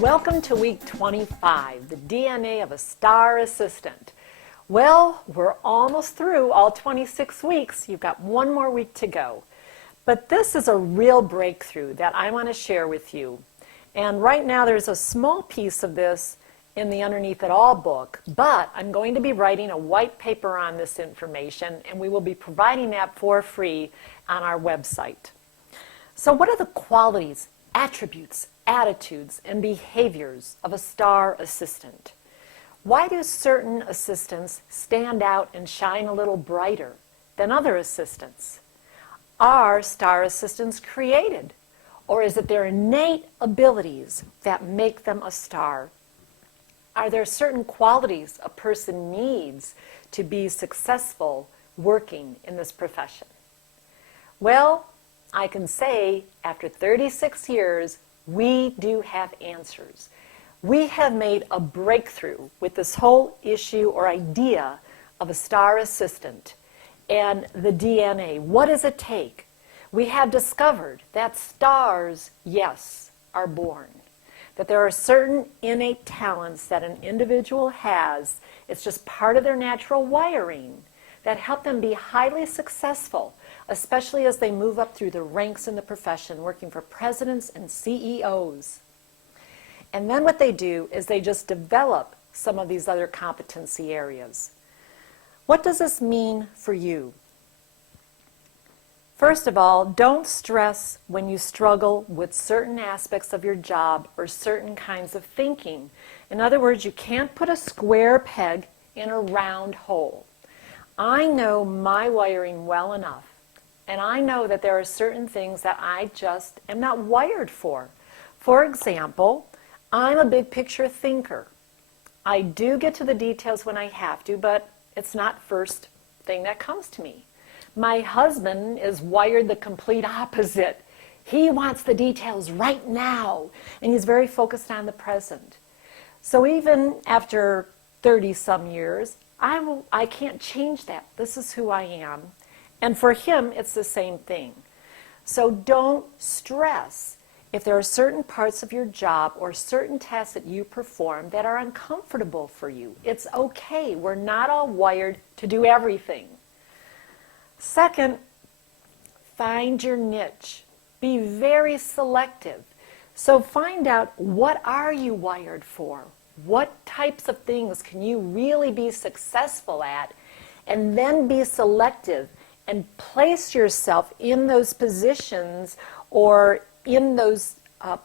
Welcome to week 25, the DNA of a star assistant. Well, we're almost through all 26 weeks. You've got one more week to go. But this is a real breakthrough that I want to share with you. And right now there's a small piece of this in the Underneath It All book, but I'm going to be writing a white paper on this information, and we will be providing that for free on our website. So what are the qualities, attributes, attitudes, and behaviors of a star assistant? Why do certain assistants stand out and shine a little brighter than other assistants? Are star assistants created, or is it their innate abilities that make them a star? Are there certain qualities a person needs to be successful working in this profession? Well, I can say after 36 years, we do have answers. We have made a breakthrough with this whole issue or idea of a star assistant and the DNA. What does it take? We have discovered that stars, yes, are born. That there are certain innate talents that an individual has. It's just part of their natural wiring that help them be highly successful, especially as they move up through the ranks in the profession, working for presidents and CEOs. And then what they do is they just develop some of these other competency areas. What does this mean for you? First of all, don't stress when you struggle with certain aspects of your job or certain kinds of thinking. In other words, you can't put a square peg in a round hole. I know my wiring well enough, and I know that there are certain things that I just am not wired for. For example, I'm a big picture thinker. I do get to the details when I have to, but it's not first thing that comes to me. My husband is wired the complete opposite. He wants the details right now, and he's very focused on the present. So even after 30-some years, I can't change that. This is who I am. And for him, it's the same thing. So don't stress if there are certain parts of your job or certain tasks that you perform that are uncomfortable for you. It's okay. We're not all wired to do everything. Second, find your niche. Be very selective. So find out, what are you wired for? What types of things can you really be successful at? And then be selective and place yourself in those positions or in those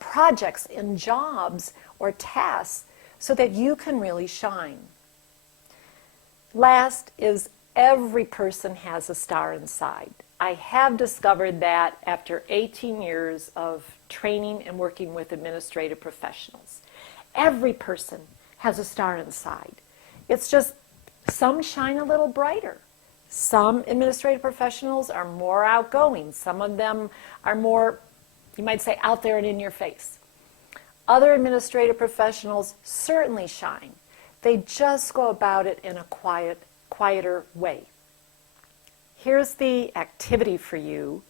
projects, in jobs or tasks, so that you can really shine. Last is, every person has a star inside. I have discovered that after 18 years of training and working with administrative professionals. Every person has a star inside. It's just some shine a little brighter. Some administrative professionals are more outgoing. Some of them are more, you might say, out there and in your face. Other administrative professionals certainly shine. They just go about it in a quieter way. Here's the activity for you.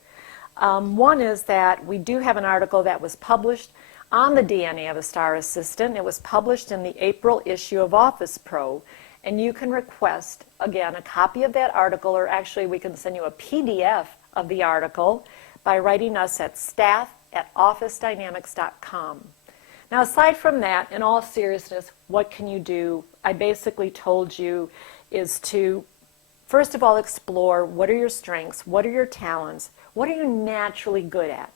One is that we do have an article that was published on the DNA of a star assistant. It was published in the April issue of Office Pro, and you can request, again, a copy of that article, or actually we can send you a PDF of the article by writing us at staff@officedynamics.com. Now, aside from that, in all seriousness, what can you do? I basically told you is to, first of all, explore what are your strengths, what are your talents, what are you naturally good at,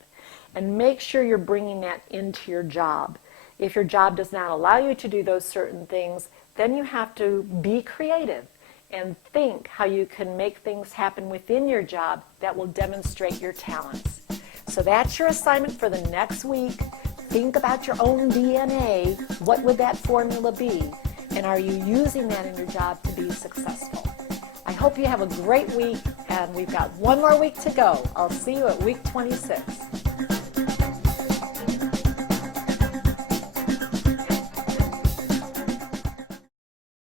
and make sure you're bringing that into your job. If your job does not allow you to do those certain things, then you have to be creative and think how you can make things happen within your job that will demonstrate your talents. So that's your assignment for the next week. Think about your own DNA. What would that formula be? And are you using that in your job to be successful? I hope you have a great week, and we've got one more week to go. I'll see you at week 26.